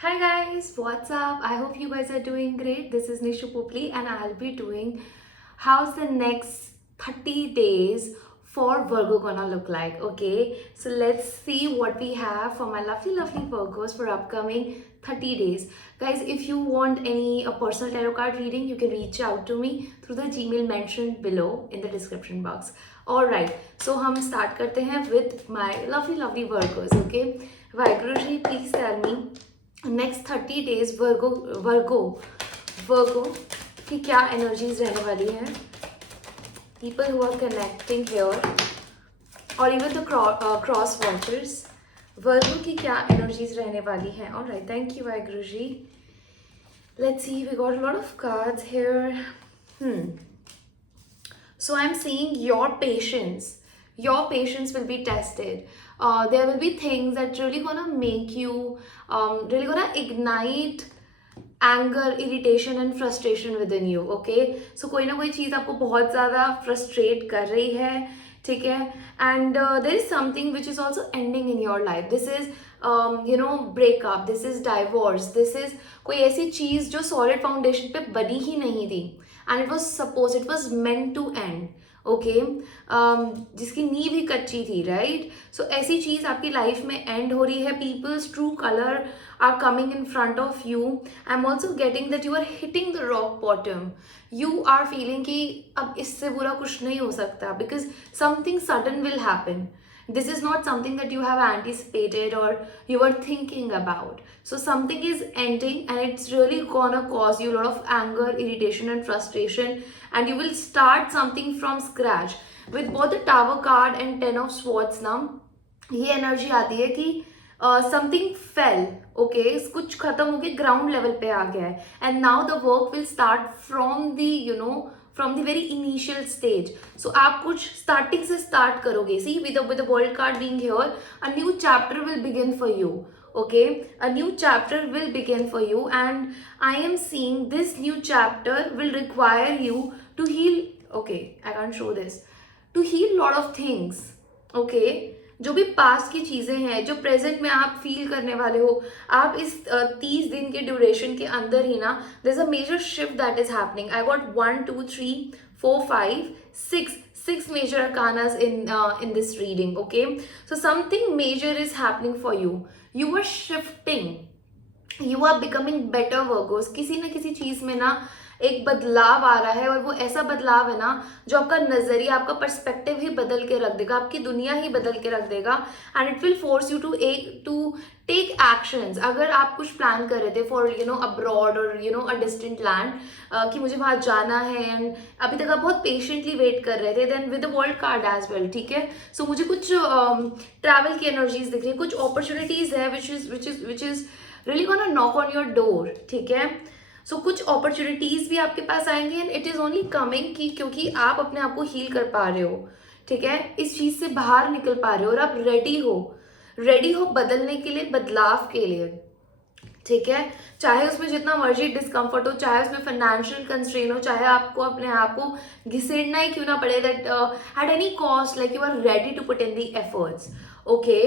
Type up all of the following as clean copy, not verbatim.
Hi guys, what's up? I hope you guys are doing great. This is Nishu Popli and I'll be doing how's the next 30 days for Virgo gonna look like. Okay, so let's see what we have for my lovely Virgos for upcoming 30 days. Guys, if you want any personal tarot card reading, you can reach out to me through the Gmail mentioned below in the description box. Alright, so हम start करते हैं with my lovely Virgos. Okay, Vaiguru please tell me next 30 days Virgo की क्या energies रहने वाली हैं. People who are connecting here और even the cross watchers, Virgo की क्या एनर्जीज रहने वाली हैं. Alright, thank you Waheguru ji. Let's see, we got a lot of cards here. So I'm seeing your patience will be tested. There will be things that really gonna make you really gonna ignite anger, irritation and frustration within you. Okay, so कोई ना कोई चीज़ आपको बहुत ज़्यादा frustrate कर रही है, ठीक है. And there is something which is also ending in your life. This is breakup, this is divorce, this is कोई ऐसी चीज़ जो solid foundation पे बनी ही नहीं थी and it was meant to end. Okay, जिसकी नींव ही कच्ची थी, राइट. सो ऐसी चीज़ आपकी लाइफ में एंड हो रही है. People's true colour are coming in front of you. I am also getting that you are hitting the rock bottom. You are feeling कि अब इससे बुरा कुछ नहीं हो सकता because something sudden will happen. This is not something that you have anticipated or you were thinking about. So something is ending and it's really gonna cause you a lot of anger, irritation and frustration, and you will start something from scratch. With both the Tower card and Ten of Swords now, ये energy आती है कि something fail. Okay, कुछ खत्म होके ground level पे आ गया है and now the work will start from the from the very initial stage. So आप कुछ starting से start करोगे. See, with the world card being here, a new chapter will begin for you. Okay, a new chapter will begin for you and I am seeing this new chapter will require you to heal. Okay, I can't show this. To heal lot of things. Okay, जो भी past की चीज़ें हैं जो present में आप feel करने वाले हो, आप इस 30 दिन के ड्यूरेशन के अंदर ही ना, there is a major shift that is happening. I got 1 2 3 4 5 6 major arcanas in this reading. Okay, so something major is happening for you. You are shifting, you are becoming better Virgos. किसी ना किसी चीज़ में ना एक बदलाव आ रहा है और वो ऐसा बदलाव है ना जो आपका नजरिया, आपका पर्सपेक्टिव ही बदल के रख देगा, आपकी दुनिया ही बदल के रख देगा. And it will force you to take actions. अगर आप कुछ प्लान कर रहे थे फॉर अब्रॉड और अ डिस्टेंट लैंड, कि मुझे वहाँ जाना है एंड अभी तक आप बहुत पेशेंटली वेट कर रहे थे, then with the world card as well, ठीक है. सो मुझे कुछ ट्रैवल की एनर्जीज दिख रही है, कुछ अपॉर्चुनिटीज है which is really gonna knock on your door, ठीक है. सो कुछ अपॉर्चुनिटीज भी आपके पास आएंगे and it is only coming क्योंकि आप अपने आप को हील कर पा रहे हो, ठीक है. इस चीज से बाहर निकल पा रहे हो और आप रेडी हो बदलने के लिए, बदलाव के लिए, ठीक है. चाहे उसमें जितना मर्जी डिस्कम्फर्ट हो, चाहे उसमें फाइनेंशियल कंस्ट्रेन हो, चाहे आपको अपने आप को घिसेड़ना ही क्यों ना पड़े, that at any cost, like you are ready to put in the efforts. Okay,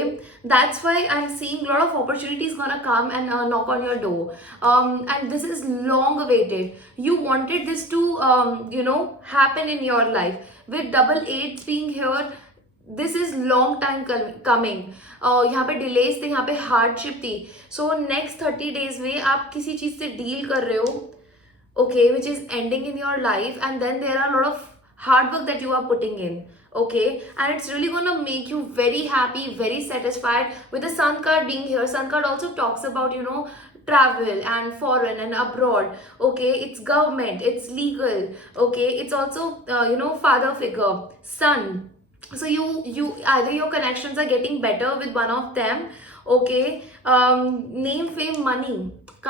that's why I'm seeing a lot of opportunities gonna come and knock on your door. And this is long awaited. You wanted this to happen in your life. With double eights being here, this is long time coming. यहाँ पे delays थे, यहाँ पे hardship थी. So next 30 days में आप किसी चीज से डील कर रहे हो, okay, which is ending in your life, and then there are a lot of hard work that you are putting in. Okay, and it's really gonna make you very happy, very satisfied. With the sun card being here, sun card also talks about travel and foreign and abroad. Okay, it's government, it's legal. Okay, it's also father figure, son. So you either your connections are getting better with one of them. Okay, name, fame, money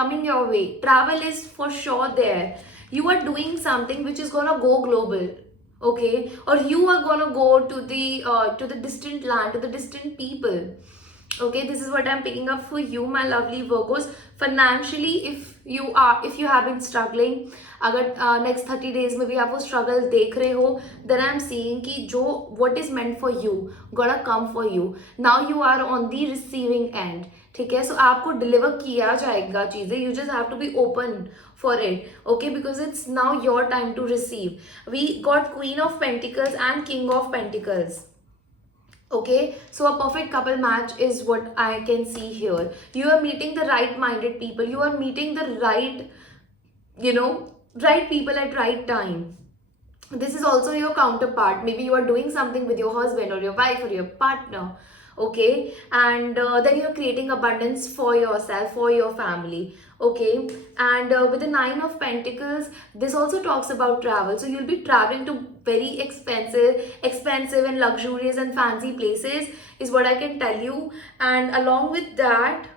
coming your way. Travel is for sure there. You are doing something which is gonna go global. Okay, or you are gonna go to the distant land, to the distant people. Okay, this is what I'm picking up for you, my lovely Virgos. Financially, if you have been struggling, अगर next 30 days में भी आप वो struggle देख रहे हो, then I'm seeing कि what is meant for you gonna come for you. Now you are on the receiving end. ठीक है. सो आपको डिलीवर किया जाएगा चीजें. You just have to be open for it, okay, because it's now your time to receive. We got Queen of Pentacles and King of Pentacles. Okay, so a perfect couple match is what I can see here. You are meeting the right minded people, you are meeting the right, you know, right people at right time. This is also your counterpart. Maybe you are doing something with your husband or your wife or your partner, okay, and then you're creating abundance for yourself, for your family, okay. And with the Nine of Pentacles, this also talks about travel. So you'll be traveling to very expensive and luxurious and fancy places, is what I can tell you. And along with that,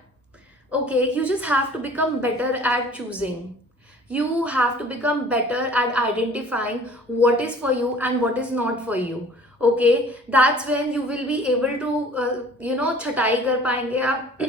okay, you just have to become better at choosing. You have to become better at identifying what is for you and what is not for you. Okay, that's when you will be able to छटाई कर पाएंगे आप.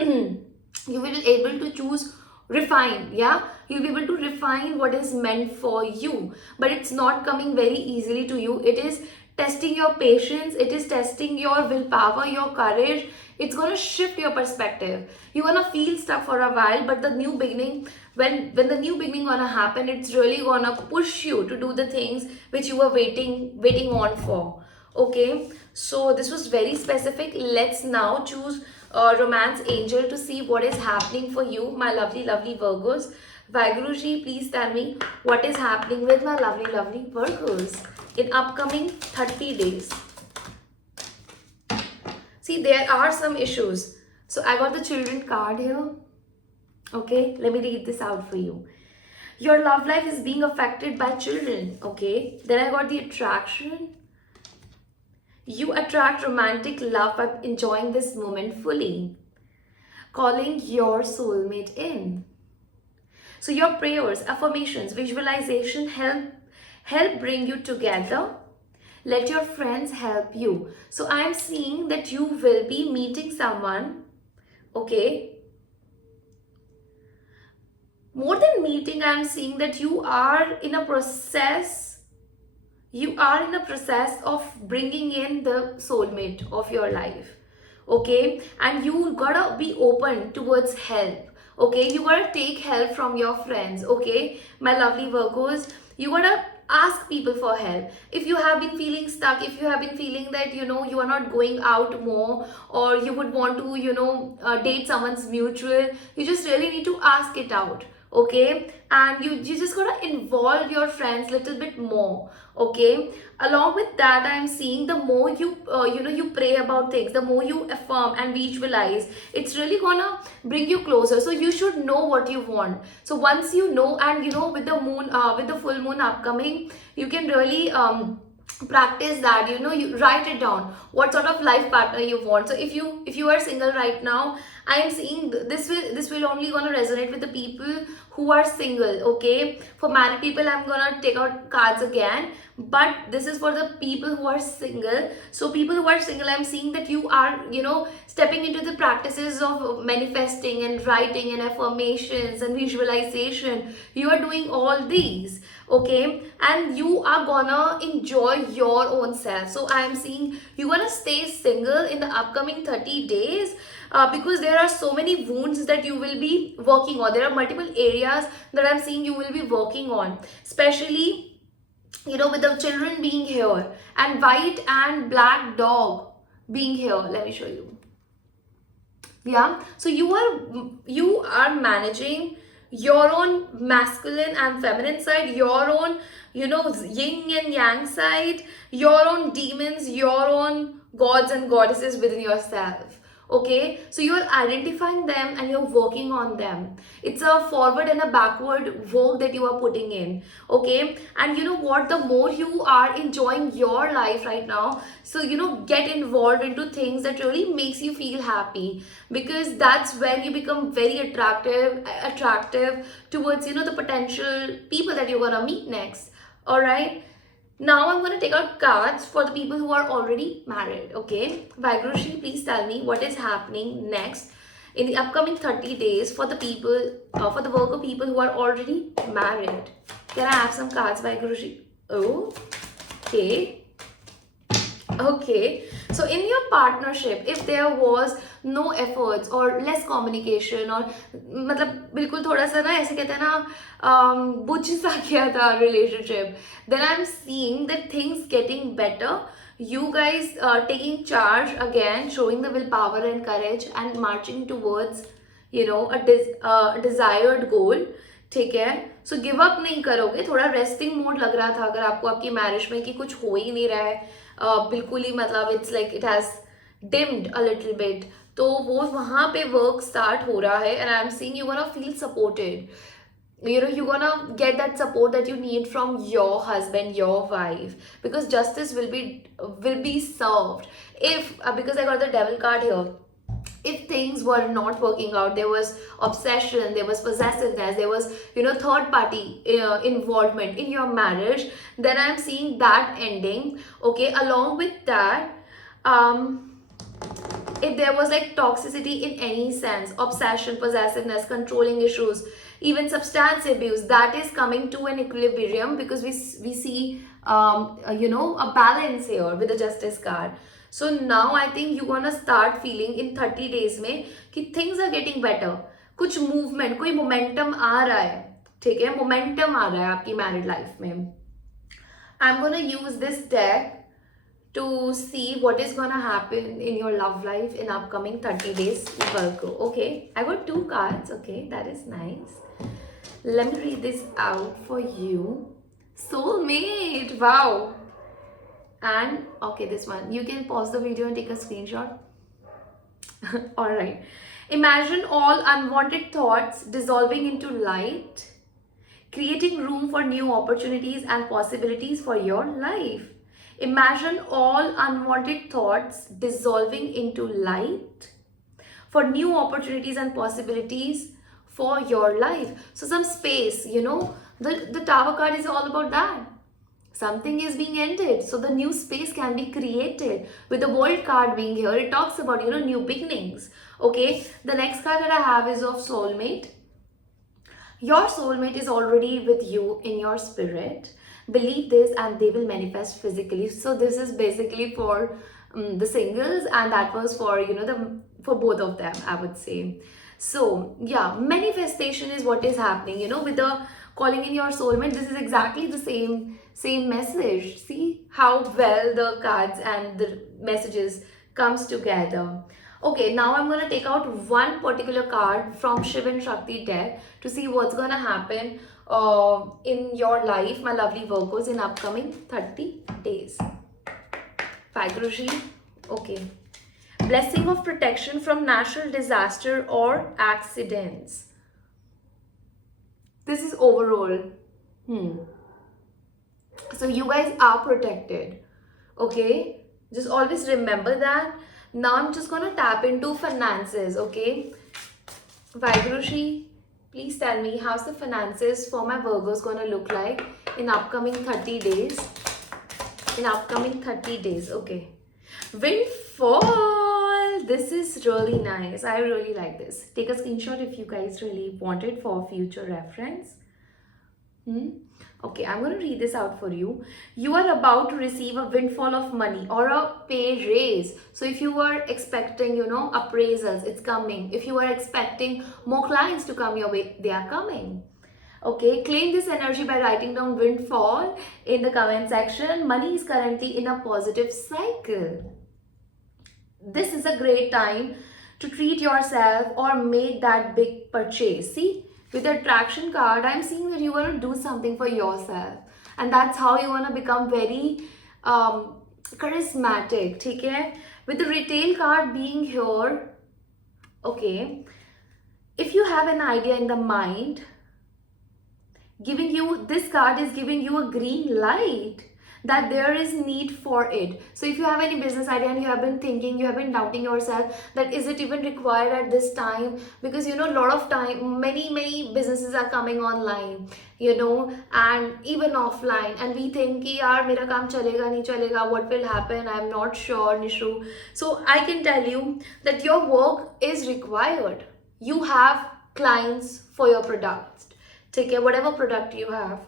You will be able to choose, refine, yeah, you'll be able to refine what is meant for you. But it's not coming very easily to you. It is testing your patience, it is testing your willpower, your courage. It's going to shift your perspective. You're going to feel stuck for a while, but the new beginning, when the new beginning gonna happen, it's really gonna push you to do the things which you were waiting on for. Okay, so this was very specific. Let's now choose romance angel to see what is happening for you, my lovely Virgos. Vaiguruji, please tell me what is happening with my lovely Virgos in upcoming 30 days. See, there are some issues. So I got the children card here. Okay, let me read this out for you. Your love life is being affected by children. Okay, then I got the attraction. You attract romantic love by enjoying this moment fully. Calling your soulmate in. So your prayers, affirmations, visualization help bring you together. Let your friends help you. So I am seeing that you will be meeting someone. Okay. More than meeting, I am seeing that you are in a process. You are in a process of bringing in the soulmate of your life. Okay, and you gotta be open towards help. Okay, you gotta take help from your friends. Okay, my lovely Virgos, you gotta ask people for help. If you have been feeling stuck, if you have been feeling that you are not going out more, or you would want to date someone's mutual, you just really need to ask it out. Okay, and you just gotta involve your friends little bit more. Okay, along with that, I am seeing the more you you pray about things, the more you affirm and visualize, it's really gonna bring you closer. So you should know what you want. So once you know, and with the moon, with the full moon upcoming, you can really practice that. You write it down, what sort of life partner you want. So if you are single right now, I am seeing this will only gonna resonate with the people who are single. Okay, for married people, I'm gonna take out cards again, but this is for the people who are single. So people who are single, I'm seeing that you are stepping into the practices of manifesting and writing and affirmations and visualization. You are doing all these. Okay, and you are gonna enjoy your own self. So I am seeing you're gonna stay single in the upcoming 30 days, because there are so many wounds that you will be working on. There are multiple areas that I'm seeing you will be working on, especially with the children being here and white and black dog being here. Let me show you. Yeah, so you are managing your own masculine and feminine side, your own yin and yang side, your own demons, your own gods and goddesses within yourself. Okay, so you're identifying them and you're working on them. It's a forward and a backward work that you are putting in. Okay, and you know what, the more you are enjoying your life right now, so get involved into things that really makes you feel happy, because that's when you become very attractive towards the potential people that you're gonna meet next. All right, now I'm going to take out cards for the people who are already married. Okay, Vaiguruji, please tell me what is happening next in the upcoming 30 days for the people, for the Virgo people who are already married. Can I have some cards, Vaiguruji? Oh, okay. Okay, so in your partnership, if there was no efforts or less communication or मतलब बिल्कुल थोड़ा सा ना ऐसे कहते हैं ना बुझ सा गया था relationship, then I'm seeing that things getting better. You guys taking charge again, showing the willpower and courage and marching towards a desired goal. ठीक है, सो गिव अप नहीं करोगे. थोड़ा रेस्टिंग मोड लग रहा था अगर आपको आपकी मैरिज में कि कुछ हो ही नहीं रहा है, बिल्कुल ही मतलब it's like it has deemed a little bit, तो वो वहां पे वर्क स्टार्ट हो रहा है. And I am seeing you gonna feel supported. You're gonna get that support that you need from your husband, your wife, because justice will be served. If because I got the devil card here, if things were not working out, there was obsession, there was possessiveness, there was third party involvement in your marriage, then I'm seeing that ending. Okay, along with that, if there was like toxicity in any sense, obsession, possessiveness, controlling issues, even substance abuse, that is coming to an equilibrium, because we see a balance here with the justice card. So now I think you're gonna start feeling in 30 days में कि things are getting better. कुछ movement, कोई momentum आ रहा है. ठीक है, momentum आ रहा है आपकी married life में. I'm gonna use this deck to see what is gonna happen in your love life in upcoming 30 days, Virgo. Okay, I got 2 cards. Okay, that is nice. Let me read this out for you. Soulmate, wow. And okay, this one, you can pause the video and take a screenshot. All right, imagine all unwanted thoughts dissolving into light, creating room for new opportunities and possibilities for your life. Imagine all unwanted thoughts dissolving into light for new opportunities and possibilities for your life. So some space, the Tower card is all about that. Something is being ended, so the new space can be created. With the World card being here, it talks about new beginnings. Okay, the next card that I have is of soulmate. Your soulmate is already with you in your spirit. Believe this and they will manifest physically. So this is basically for the singles, and that was for for both of them, I would say. So yeah, manifestation is what is happening, with the calling in your soulmate. This is exactly the same message. See how well the cards and the messages comes together. Okay, now I'm going to take out one particular card from Shiv and Shakti deck to see what's going to happen in your life, my lovely Virgos, in upcoming 30 days. Vaiguruji, okay. Blessing of protection from natural disaster or accidents. This is overall. So you guys are protected. Okay, just always remember that. Now I'm just gonna tap into finances. Okay, Vaiguruji, please tell me how's the finances for my Virgos gonna look like in upcoming 30 days. In upcoming 30 days. Okay, windfall. This is really nice. I really like this. Take a screenshot if you guys really want it for future reference. Okay, I'm going to read this out for you. You are about to receive a windfall of money or a pay raise. So if you were expecting, appraisals, it's coming. If you were expecting more clients to come your way, they are coming. Okay, claim this energy by writing down windfall in the comment section. Money is currently in a positive cycle. This is a great time to treat yourself or make that big purchase. See? With the attraction card, I'm seeing that you want to do something for yourself, and that's how you want to become very charismatic. Okay, with the retail card being here, okay, if you have an idea in the mind, this card is giving you a green light that there is need for it. So if you have any business idea and you have been thinking, you have been doubting yourself that is it even required at this time, because a lot of time many businesses are coming online, and even offline, and we think ki yaar mera kaam chalega nahi chalega, what will happen, I'm not sure, Nishu. So I can tell you that your work is required. You have clients for your products. Take care, whatever product you have.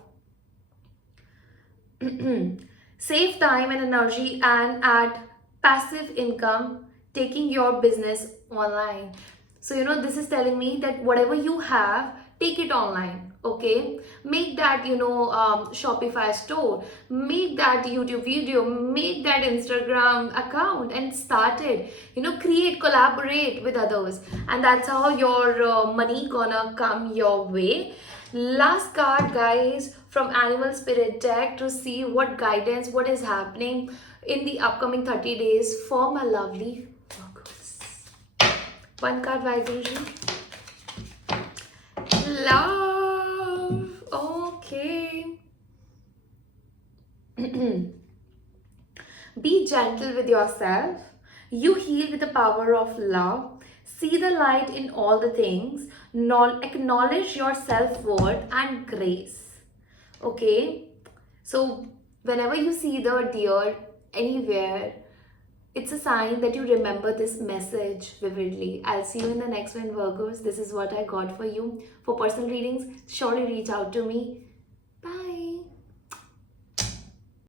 Save time and energy and add passive income taking your business online. So, this is telling me that whatever you have, take it online. Okay, make that Shopify store, make that YouTube video, make that Instagram account, and start it. Create, collaborate with others, and that's how your money gonna come your way. Last card, guys, from Animal Spirit deck to see what guidance, what is happening in the upcoming 30 days for my lovely Virgos. One card by Guruji. Love. Okay. Be gentle with yourself. You heal with the power of love. See the light in all the things. Acknowledge your self worth and grace. Okay? So, whenever you see the deer anywhere, it's a sign that you remember this message vividly. I'll see you in the next one, Virgos. This is what I got for you. For personal readings, surely reach out to me.